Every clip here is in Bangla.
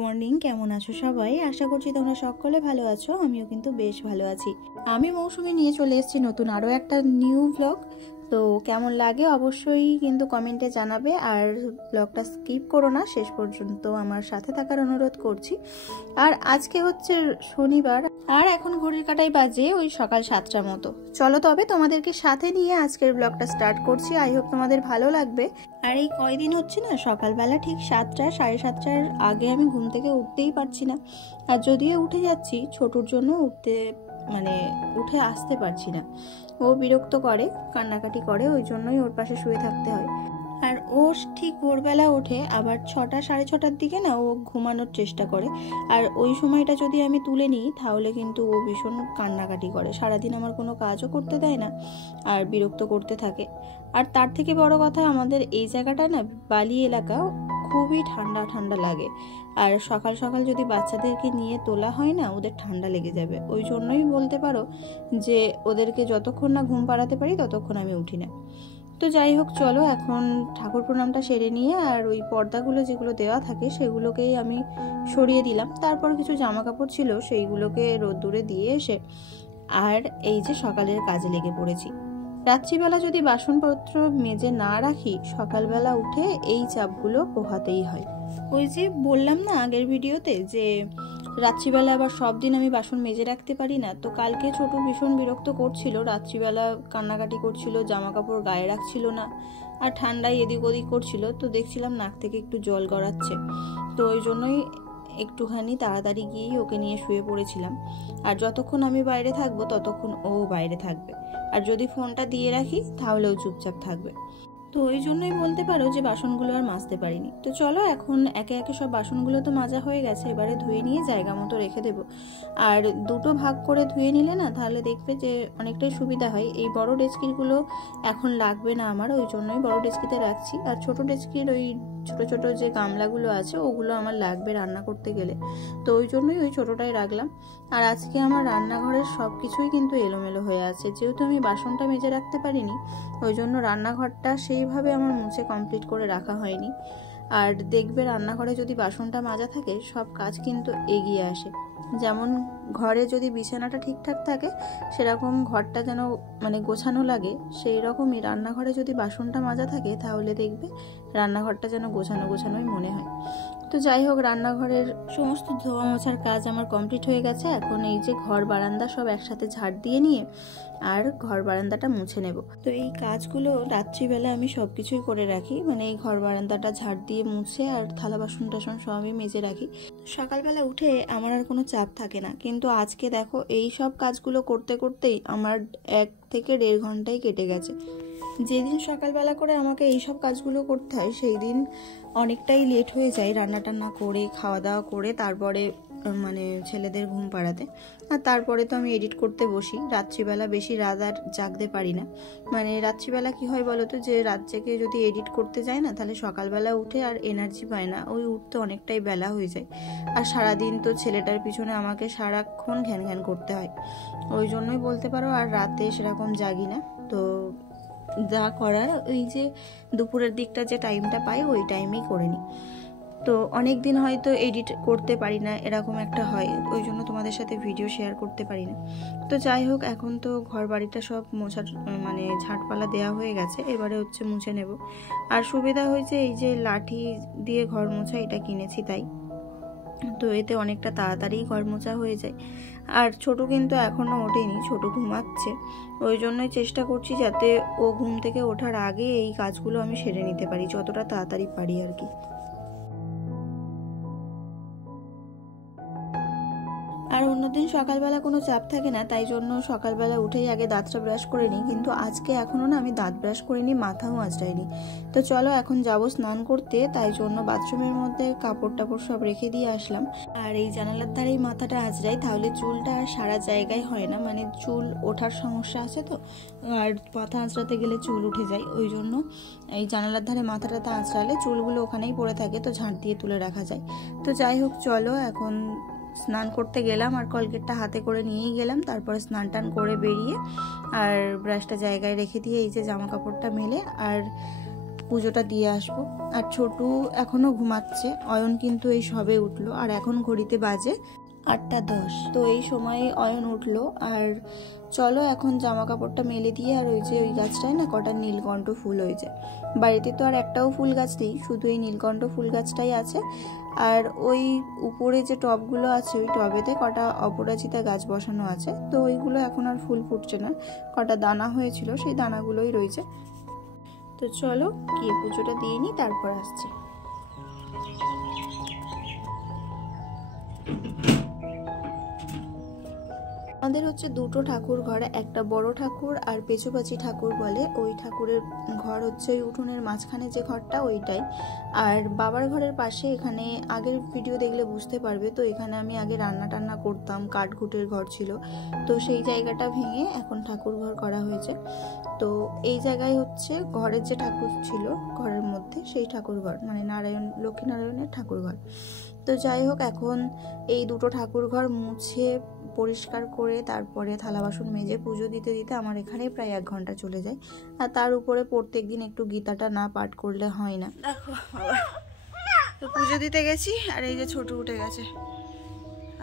মর্নিং, কেমন আছো সবাই? আশা করছি তোমরা সকলে ভালো আছো। আমিও কিন্তু বেশ ভালো আছি। আমি মৌসুমি নিয়ে চলে এসেছি নতুন আরও একটা নিউ ব্লগ। তো কেমন লাগে অবশ্যই কিন্তু কমেন্টে জানাবে, আর ব্লগটা স্কিপ করো না, শেষ পর্যন্ত আমার সাথে থাকার অনুরোধ করছি। আর আজকে হচ্ছে শনিবার, আর এখন ঘড়ির কাঁটায় বাজে ওই সকাল 7টার মতো। চলো তবে তোমাদেরকে সাথে নিয়ে আজকের ব্লগটা স্টার্ট করছি। আই হোপ তোমাদের ভালো লাগবে। আর এই কয়দিন হচ্ছে না, সকালবেলা ঠিক 7টা 7:30টার আগে আমি ঘুম থেকে উঠতেই পারছি না। আর যদিও উঠে যাচ্ছি, ছোটুর জন্য উঠে আসতে পারছি না। ও বিরক্ত করে, কান্নাকাটি করে, ওই জন্যই ওর পাশে শুয়ে থাকতে হয়। আর ও ঠিক ভোরবেলা ওঠে, আবার 6টা 6:30টার দিকে না ও ঘুমানোর চেষ্টা করে। আর ওই সময়টা যদি আমি তুলে নিই তাহলে কিন্তু ও ভীষণ কান্নাকাটি করে, সারাদিন আমার কোনো কাজও করতে দেয় না আর বিরক্ত করতে থাকে। আর তার থেকে বড় কথা, আমাদের এই জায়গাটা না বালি এলাকা, খুবই ঠান্ডা ঠান্ডা লাগে। আর সকাল সকাল যদি বাচ্চাদেরকে নিয়ে তোলা হয় না, ওদের ঠান্ডা লেগে যাবে। ওই জন্যই বলতে পারো যে ওদেরকে যতক্ষণ না ঘুম পাড়াতে পারি ততক্ষণ আমি উঠি না। তো যাই হোক, চলো এখন ঠাকুর প্রণামটা সেরে নিয়ে আর ওই পর্দাগুলো যেগুলো দেওয়া থাকে সেগুলোকেই আমি সরিয়ে দিলাম। তারপর কিছু জামা কাপড় ছিল সেইগুলোকে রোদ্দুরে দিয়ে এসে আর এই যে সকালের কাজে লেগে পড়েছি। রাত্রিবেলা যদি বাসনপত্র মেজে না রাখি, সকালবেলা উঠে এই চাপগুলো পোহাতেই হয়। ওই যে বললাম না আগের ভিডিওতে যে রাত্রিবেলা আবার সব দিন আমি বাসন মেজে রাখতে পারি না। তো কালকে ছোট ভীষণ বিরক্ত করছিল, রাত্রিবেলা কান্নাকাটি করছিল, জামা কাপড় গায়ে রাখছিল না, আর ঠান্ডায় এদিক ওদিক করছিল। তো দেখছিলাম নাক থেকে একটু জল গড়াচ্ছে, তো ওই জন্যই একটুখানি তাড়াতাড়ি গিয়েই ওকে নিয়ে শুয়ে পড়েছিলাম। আর যতক্ষণ আমি বাইরে থাকবো ততক্ষণ ও বাইরে থাকবে, আর যদি ফোনটা দিয়ে রাখি তাহলেও চুপচাপ থাকবে। তো ওই জন্যই বলতে পারো যে বাসনগুলো আর মাজতে পারিনি। তো চলো এখন একে একে সব বাসনগুলো তো মাজা হয়ে গেছে, এবারে ধুয়ে নিয়ে জায়গা মতো রেখে দেবো। আর দুটো ভাগ করে ধুয়ে নিলে না তাহলে দেখবে যে অনেকটাই সুবিধা হয়। এই বড় ডেচকিগুলো এখন লাগবে না আমার, ওই জন্যই বড় ডেচকিতে রাখছি। আর ছোট ডেচকির ওই ছোট ছোট যে গামলাগুলো আছে ওগুলো আমার লাগবে রান্না করতে গেলে, তো ওই জন্যই ওই ছোটটাই রাখলাম। আর আজকে আমার রান্নাঘরের সব কিছুই কিন্তু এলোমেলো হয়ে আছে, যেহেতু আমি বাসনটা মেজে রাখতে পারিনি, ওই জন্য রান্নাঘরটা সেইভাবে আমার মুছে কমপ্লিট করে রাখা হয়নি। আর দেখবে রান্নাঘরে যদি বাসনটা মাজা থাকে সব কাজ কিন্তু এগিয়ে আসে। যেমন ঘরে যদি বিছানাটা ঠিকঠাক থাকে, সেরকম ঘরটা যেন গোছানো লাগে, সেই রকমই রান্নাঘরে যদি বাসনটা মাজা থাকে তাহলে দেখবে রান্নাঘরটা যেন গোছানো গোছানোই মনে হয়। তো যাই হোক, রান্নাঘরের সমস্ত ধোয়া মোছার কাজ আমার কমপ্লিট হয়ে গেছে। এখন এই যে ঘর বারান্দা সব একসাথে ঝাড় দিয়ে নিয়ে আর ঘর বারান্দাটা মুছে নেব। তো এই কাজগুলো রাত্রিবেলা আমি সবকিছুই করে রাখি, এই ঘর বারান্দাটা ঝাড় দিয়ে মুছে আর থালা বাসন টাসন সবই মেজে রাখি। সকালবেলা উঠে আমার আর কোনো চাপ থাকে না, কিন্তু আজকে দেখো এই সব কাজগুলো করতে করতেই আমার 1 থেকে 1.5 ঘন্টাই কেটে গেছে। যেদিন সকালবেলা করে আমাকে এইসব কাজগুলো করতে হয় সেই দিন অনেকটাই লেট হয়ে যায় রান্না টান্না করে, খাওয়া দাওয়া করে, তারপরে ছেলেদের ঘুম পাড়াতে। আর তারপরে তো আমি এডিট করতে বসি। রাত্রিবেলা বেশি রাত আর জাগতে পারি না। রাত্রিবেলা কি হয় বলো তো, যে রাত জেগে যদি এডিট করতে যাই না, তাহলে সকালবেলা উঠে আর এনার্জি পায় না, ওই উঠতে অনেকটাই বেলা হয়ে যায়। আর সারাদিন তো ছেলেটার পিছনে আমাকে সারাক্ষণ ঘ্যান ঘ্যান করতে হয়, ওই জন্যই বলতে পারো আর রাতে সেরকম জাগি না। তো যা করার ওই যে দুপুরের দিকটা যে টাইমটা পাই ওই টাইমেই করে নিই। তো অনেক দিন হয়তো এডিট করতে পারি না, এরকম একটা হয়, ওই জন্য তোমাদের সাথে ভিডিও শেয়ার করতে পারি না। তো যাই হোক, এখন তো ঘর বাড়িটা সব মোছা ঝাঁটপালা দেওয়া হয়ে গেছে, এবারে হচ্ছে মুছে নেব। আর সুবিধা হয়েছে এই যে লাঠি দিয়ে ঘর মোছা, এটা কিনেছি তাই, তো এতে অনেকটা তাড়াতাড়ি ঘর মোছা হয়ে যায়। আর ছোট কিন্তু এখনো ওঠেনি, ছোট ঘুমাচ্ছে, ওই জন্যই চেষ্টা করছি যাতে ও ঘুম থেকে ওঠার আগে এই কাজগুলো আমি সেরে নিতে পারি, যতটা তাড়াতাড়ি পারি আর কি। আর অন্যদিন সকালবেলা কোনো চাপ থাকে না, তাই জন্য সকালবেলা উঠেই আগে দাঁতটা ব্রাশ করে নিই। কিন্তু আজকে এখনো না আমি দাঁত ব্রাশ করিনি, মাথাও আঁচড়াইনি। তো চলো এখন যাব স্নান করতে, তাই জন্য বাথরুমের মধ্যে কাপড় টাপড় সব রেখে দিয়ে আসলাম। আর এই জানালার ধারেই মাথাটা আঁচড়াই, তাহলে চুলটা আর সারা জায়গায় হয় না, চুল ওঠার সমস্যা আছে তো, আর মাথা আঁচড়াতে গেলে চুল উঠে যায়, ওই জন্য এই জানালার ধারে মাথাটাতে আঁচড়ালে চুলগুলো ওখানেই পড়ে থাকে, তো ঝাঁট দিয়ে তুলে রাখা যায়। তো যাই হোক, চলো এখন স্নান করতে গেলাম আর কলগেটটা হাতে করে নিয়েই গেলাম। তারপরে স্নান টান করে বেরিয়ে আর ব্রাশটা জায়গায় রেখে দিয়ে এই যে জামা কাপড়টা মেলে আর পুজোটা দিয়ে আসবো। আর ছোটু এখনো ঘুমাচ্ছে, অয়ন কিন্তু এই সবে উঠলো, আর এখন ঘড়িতে বাজে 8:10। তো এই সময় অয়ন উঠলো। আর চলো এখন জামা কাপড়টা মেলে দিয়ে, আর ওই যে ওই গাছটায় না কটা নীলকণ্ঠ ফুল হয়েছে, বাড়িতে তো আর একটাও ফুল গাছ নেই, শুধু এই নীলকণ্ঠ ফুল গাছটাই আছে। আর ওই উপরে যে টবগুলো আছে ওই টবেতে কটা অপরাজিতা গাছ বসানো আছে, তো ওইগুলো এখন আর ফুল ফুটছে না, কটা দানা হয়েছিল সেই দানাগুলোই রয়েছে। তো চলো গিয়ে পুজোটা দিয়ে নিই, তারপর আসছি। আমাদের হচ্ছে দুটো ঠাকুর ঘর, একটা বড় ঠাকুর আর পেছুপাচি ঠাকুর বলে। ওই ঠাকুরের ঘর হচ্ছে ওই উঠোনের মাঝখানে যে ঘরটা ওইটাই। আর বাবার ঘরের পাশে, এখানে আগের ভিডিও দেখলে বুঝতে পারবে, তো এখানে আমি আগে রান্না টান্না করতাম, কাঠঘুটের ঘর ছিল, তো সেই জায়গাটা ভেঙে এখন ঠাকুর ঘর করা হয়েছে। তো এই জায়গায় হচ্ছে ঘরের যে ঠাকুর ছিল ঘরের মধ্যে সেই ঠাকুর ঘর, মানে লক্ষ্মীনারায়ণের ঠাকুর ঘর। তো যাই হোক, এখন এই দুটো ঠাকুর ঘর মুছে পরিষ্কার করে তারপরে থালা বাসন মেজে পুজো দিতে দিতে আমার এখানে প্রায় 1 ঘন্টা চলে যায়। আর তার উপরে প্রত্যেক দিন একটু গীতাটা না পাঠ করলে হয় না। দেখো তো পুজো দিতে গেছি, আর এই যে ছোট উঠে গেছে,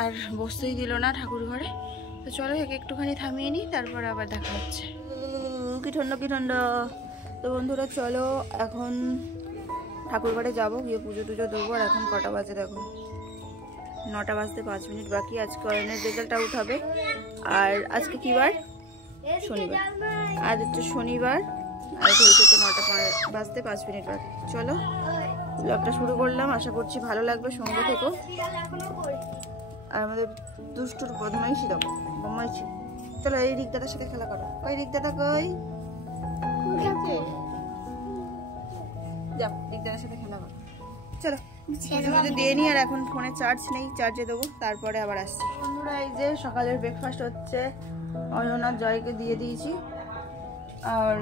আর বসতেই দিল না ঠাকুর ঘরে। তো চলো একে একটুখানি থামিয়ে নিই, তারপরে আবার দেখা হচ্ছে। কি ঠান্ডা। তো বন্ধুরা চলো এখন ঠাকুর ঘরে যাবো, গিয়ে পুজো টুজো দেবো। আর এখন কটা বাজে দেখো, 9টা বাজতে 5 মিনিট বাকি। আজকে অয়নের রেজাল্ট আউট হবে। আর আজকে কি বার? শনিবার। আজ হচ্ছে শনিবার, আর ঘড়িতে তো 9টা বাজতে 5 মিনিট বাকি। চলো ব্লগটা শুরু করলাম, আশা করছি ভালো লাগবে, সঙ্গে থেকো। আর আমাদের দুষ্টুর বদমাইশি দেখো, বদমাইশি। চলো এই রিকদাটার সাথে খেলা করো। কই রিকদাটা কই? যাও রিকদাটার সাথে খেলা করো। চলো পুজো দিয়ে নিই। আর এখন ফোনে চার্জ নেই, চার্জে দেবো, তারপরে আবার আসছি। বন্ধুরা এই যে সকালের ব্রেকফাস্ট হচ্ছে, অয়ন আর জয়কে দিয়ে দিয়েছি। আর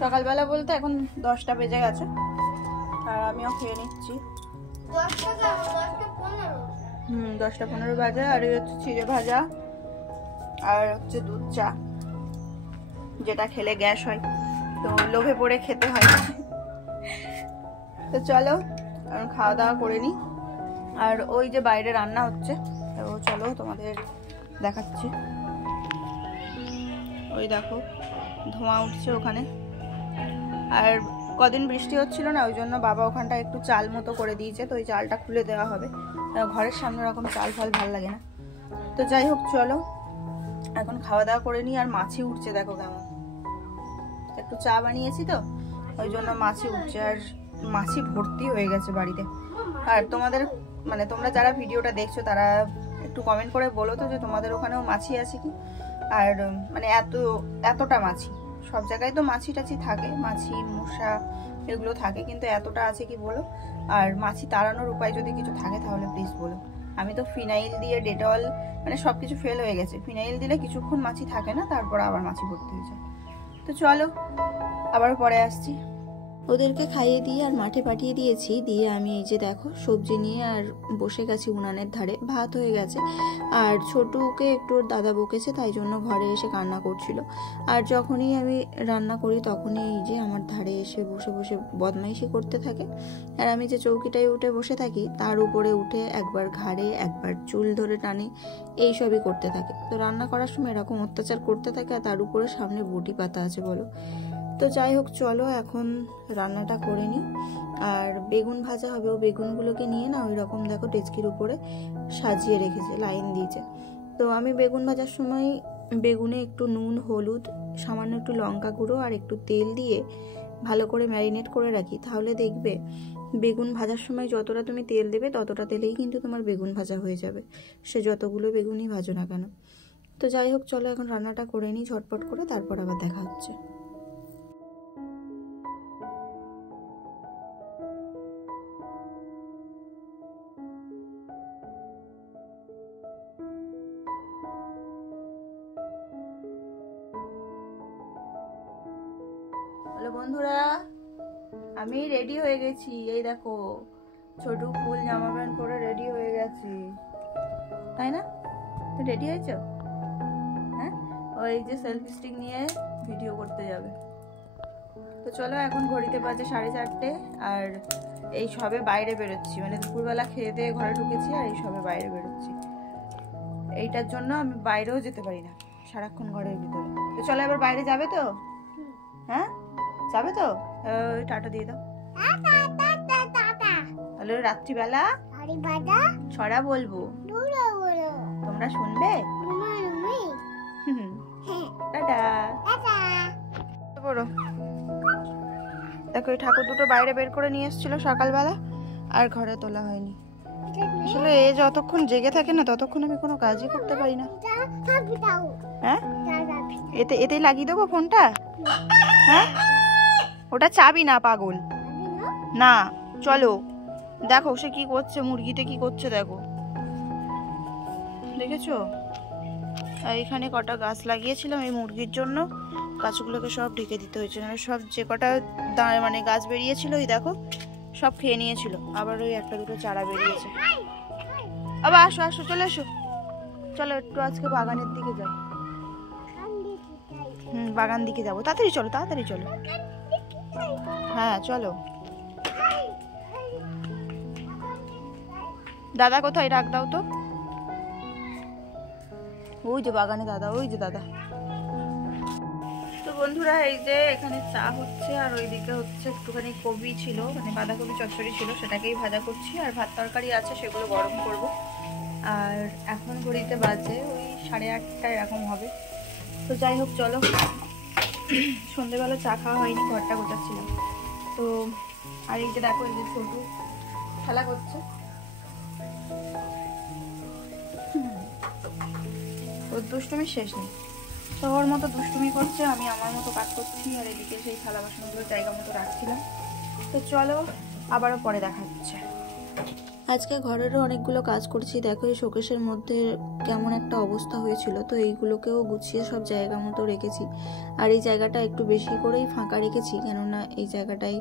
সকালবেলা বলতে এখন 10টা বেজে গেছে, আর আমিও খেয়ে নিচ্ছি। 10টা 15 বাজে। আর এই হচ্ছে চিড়ে ভাজা, আর হচ্ছে দুধ চা, যেটা খেলে গ্যাস হয়, তো লোভে পড়ে খেতে হয়। তো চলো খাওয়া দাওয়া করে নিই। আর ওই যে বাইরে রান্না হচ্ছে, তো চলো তোমাদের দেখাচ্ছি। ওই দেখো ধোঁয়া উঠছে ওখানে। আর কদিন বৃষ্টি হচ্ছিল না, ওই জন্য বাবা ওখানটা একটু চাল মতো করে দিয়েছে, তো ওই চালটা খুলে দেওয়া হবে। ঘরের সামনে ওরকম চাল ফাল ভাল লাগে না। তো যাই হোক চলো এখন খাওয়া দাওয়া করে নিই। আর মাছি উঠছে দেখো কেমন, একটু চা বানিয়েছি তো ওই জন্য মাছি উঠছে, আর মাছি ভর্তি হয়ে গেছে বাড়িতে। আর তোমাদের মানে তোমরা যারা ভিডিওটা দেখছো তারা একটু কমেন্ট করে বলো তো যে তোমাদের ওখানেও মাছি আছে কি। আর মানে এতটা মাছি, সব জায়গায় তো মাছি টাছি থাকে, মাছি মশা এগুলো থাকে, কিন্তু এতটা আছে কি বলো। আর মাছি তাড়ানোর উপায় যদি কিছু থাকে তাহলে প্লিজ বলো। আমি তো ফিনাইল দিয়ে ডেটল মানে সবকিছু ফেল হয়ে গেছে, ফিনাইল দিলে কিছুক্ষণ মাছি থাকে না, তারপর আবার মাছি ভর্তি হয়ে যায়। তো চলো আবার পরে আসছি। ওদেরকে খাইয়ে দিয়ে আর মাঠে পাঠিয়ে দিয়েছি, দিয়ে আমি এই যে দেখো সবজি নিয়ে আর বসে গেছি উনানের ধারে। ভাত হয়ে গেছে, আর ছোটুকে একটু দাদা বকেছে, তাই জন্য ঘরে এসে কান্না করছিল। আর যখনই আমি রান্না করি তখনই এই যে আমার ধারে এসে বসে বসে বদমাইশি করতে থাকে। আর আমি যে চৌকিটায় উঠে বসে থাকি তার উপরে উঠে একবার ঘাড়ে একবার চুল ধরে টানে, এইসবই করতে থাকে। তো রান্না করার সময় এরকম অত্যাচার করতে থাকে, আর তার উপরে সামনে বটি পাতা আছে বলো। তো যাই হোক চলো এখন রান্নাটা করে নিই। আর বেগুন ভাজা হবে, ও বেগুনগুলোকে নিয়ে না ওই রকম দেখো ডেচকির উপরে সাজিয়ে রেখেছে, লাইন দিয়েছে। তো আমি বেগুন ভাজার সময় বেগুনে একটু নুন, হলুদ, সামান্য একটু লঙ্কা গুঁড়ো আর একটু তেল দিয়ে ভালো করে ম্যারিনেট করে রাখি, তাহলে দেখবে বেগুন ভাজার সময় যতটা তুমি তেল দেবে ততটা তেলেই কিন্তু তোমার বেগুন ভাজা হয়ে যাবে, সে যতগুলো বেগুনই ভাজো না কেন। তো যাই হোক চলো এখন রান্নাটা করে নিই ঝটপট করে, তারপর আবার দেখা হচ্ছে। হ্যালো বন্ধুরা, আমি রেডি হয়ে গেছি। এই দেখো ছোট ফুল জামা প্যান্ট পরে রেডি হয়ে গেছি, তাই না? তুমি রেডি হয়েছো? হ্যাঁ, ওই যে সেলফি স্টিক নিয়ে ভিডিও করতে যাবে। তো তো চলো এখন ঘড়িতে বাজে 4:30 আর এই সবে বাইরে বেরোচ্ছি, মানে দুপুরবেলা খেয়ে দিয়ে ঘরে ঢুকেছি আর এই সবে বাইরে বেরোচ্ছি। এইটার জন্য আমি বাইরেও যেতে পারি না, সারাক্ষণ ঘরের ভিতরে। তো চলো এবার বাইরে যাবে তো? হ্যাঁ যাবে তো? টাটা দিয়ে দাও। তাহলে রাত্রিবেলা ছড়া বলবো, তোমরা শুনবে? টাটা। দেখো এই ঠাকুর দুটো বাইরে বের করে নিয়ে এসেছিল সকালবেলা, আর ঘরে তোলা হয়নি। আসলে এ যতক্ষণ জেগে থাকে না ততক্ষণ আমি কোনো কাজই করতে পারি না। হ্যাঁ এতেই লাগিয়ে দেবো ফোনটা? হ্যাঁ ওটা চাবি না পাগল না। চলো দেখো সে কি করছে, মুরগিতে কি করছে দেখো, দেখেছো? এইখানে কটা গাছ লাগিয়েছিলাম এই মুরগির জন্য, গাছগুলোকে সব ঢেকে দিতে হয়েছে, মানে সব যে কটা মানে গাছ বেরিয়েছিল ওই দেখো সব খেয়ে নিয়েছিল। আবার ওই একটা দুটো চারা বেরিয়েছে। আবার আসো আসো চলে এসো, চলো একটু আজকে বাগানের দিকে যাই। বাগান দিকে যাবো, তাড়াতাড়ি চলো তাড়াতাড়ি চলো। হ্যাঁ চলো। দাদা কোথায়, ডাক দাও তো। ওই যে বাগানে দাদা, ওই যে দাদা। তো বন্ধুরা এই যে এখানে চা হচ্ছে আর ওইদিকে হচ্ছে একটুখানি কবি ছিল, মানে বাঁধাকপি চচ্চড়ি ছিল, সেটাকেই ভাজা করছি, আর ভাত তরকারি আছে সেগুলো গরম করব। আর এখন ঘড়িতে বাজে ওই 8:30 এরকম হবে। তো যাই হোক চলো, সন্ধ্যেবেলা চা খাওয়া হয়নি, ঘরটা গোছাচ্ছিলাম তো। আর এই যে দেখো এই যে ছোটু খেলা করছে, ওর দুষ্টুমির শেষ নেই, সবার মতো দুষ্টুমি করছে, আমি আমার মতো কাজ করছি, আর এদিকে সেই থালা বাসনগুলো জায়গা মতো রাখছিলাম। তো চলো আবারও পরে দেখা হচ্ছে। আজকে ঘরেরও অনেকগুলো কাজ করছি, দেখো এই শোকেসের মধ্যে কেমন একটা অবস্থা হয়েছিল, তো এইগুলোকেও গুছিয়ে সব জায়গা মতো রেখেছি। আর এই জায়গাটা একটু বেশি করেই ফাঁকা রেখেছি, কেননা এই জায়গাটায়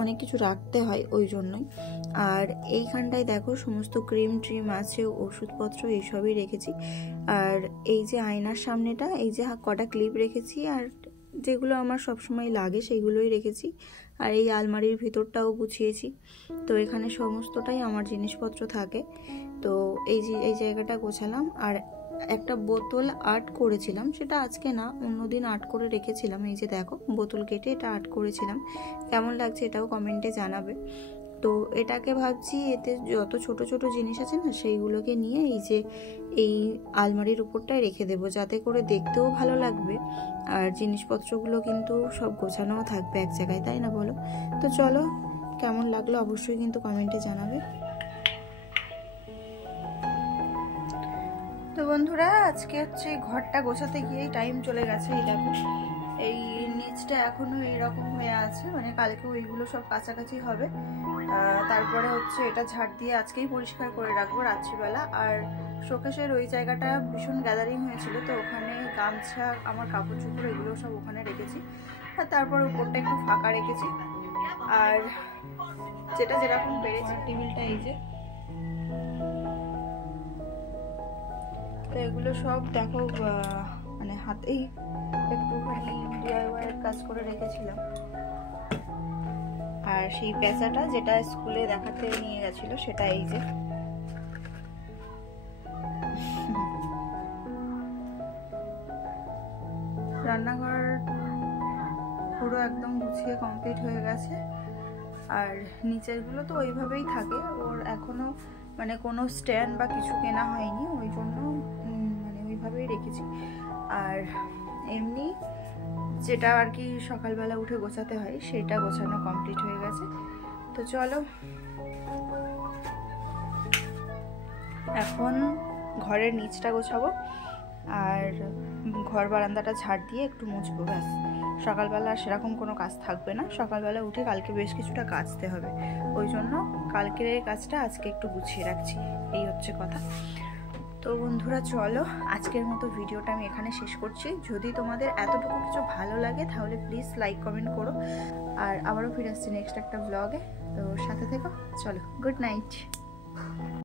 অনেক কিছু রাখতে হয় ওই জন্যই। আর এইখানটায় দেখো সমস্ত ক্রিম ট্রিম আছে, ওষুধপত্র এইসবই রেখেছি। আর এই যে আয়নার সামনেটা এই যে কটা ক্লিপ রেখেছি, আর যেগুলো আমার সবসময় লাগে সেইগুলোই রেখেছি। আর এই আলমারির ভিতরটাও গুছিয়েছি, তো এখানে সমস্তটাই আমার জিনিসপত্র থাকে। তো এই জায়গাটা গোছালাম। আর একটা বোতল আর্ট করেছিলাম, সেটা আজকে না অন্যদিন আর্ট করে রেখেছিলাম। এই যে দেখো বোতল কেটে এটা আর্ট করেছিলাম, কেমন লাগছে এটাও কমেন্টে জানাবে। তো এটাকে ভাবছি এতে যত ছোট ছোট জিনিস আছে না সেইগুলোকে নিয়ে এই আলমারির উপরটায় রেখে দেবো, যাতে করে দেখতেও ভালো লাগবে আর জিনিসপত্রগুলো কিন্তু সব গোছানোও থাকবে এক জায়গায়, তাই না বলো? তো চলো কেমন লাগলো অবশ্যই কিন্তু কমেন্টে জানাবে। তো বন্ধুরা আজকে হচ্ছে ঘরটা গোছাতে গিয়েই টাইম চলে গেছে। এই দেখো এই নিচটা এখনো এইরকম হয়ে আছে, মানে কালকে ওইগুলো সব কাছাকাছি হবে। তারপরে হচ্ছে এটা ঝাড় দিয়ে আজকেই পরিষ্কার করে রাখবো রাত্রিবেলা। আর শোকেসের ওই জায়গাটা ভীষণ গ্যাদারিং হয়েছিল, তো ওখানে গামছা আমার কাপড় চোপড় এগুলো সব ওখানে রেখেছি। আর তারপর উপরটা একটু ফাঁকা রেখেছি। আর যেটা যেরকম বেড়েছে টেবিলটা এই যে, তো এগুলো সব দেখো মানে হাতেই একটুখানি DIY কাজ করে রেখেছিলাম। আর সেই পেঁচাটা যেটা স্কুলে দেখাতে নিয়ে গেছিল সেটা এই যে। রান্নাঘর পুরো একদম গুছিয়ে কমপ্লিট হয়ে গেছে। আর নিচেরগুলো তো ওইভাবেই থাকে, ওর এখনো মানে কোনো স্ট্যান্ড বা কিছু কেনা হয়নি, ওই জন্য মানে ওইভাবেই রেখেছি। আর এমনি যেটা আর কি সকালবেলা উঠে গোছাতে হয় সেটা গোছানো কমপ্লিট হয়ে গেছে। তো চলো এখন ঘরের নিচটা গোছাবো আর ঘর বারান্দাটা ঝাড় দিয়ে একটু মুছবো, ব্যাস। সকালবেলা সেরকম কোনো কাজ থাকবে না, সকালবেলা উঠে কালকে বেশ কিছুটা কাচতে হবে, ওই জন্য কালকের এই কাজটা আজকে একটু গুছিয়ে রাখছি, এই হচ্ছে কথা। তো বন্ধুরা চলো আজকের মতো ভিডিওটা আমি এখানে শেষ করছি। যদি তোমাদের এতটুকু কিছু ভালো লাগে তাহলে প্লিজ লাইক কমেন্ট করো। আর আবারও ফিরে আসছি নেক্সট একটা ব্লগে, তো সাথে থেকো। চলো গুড নাইট।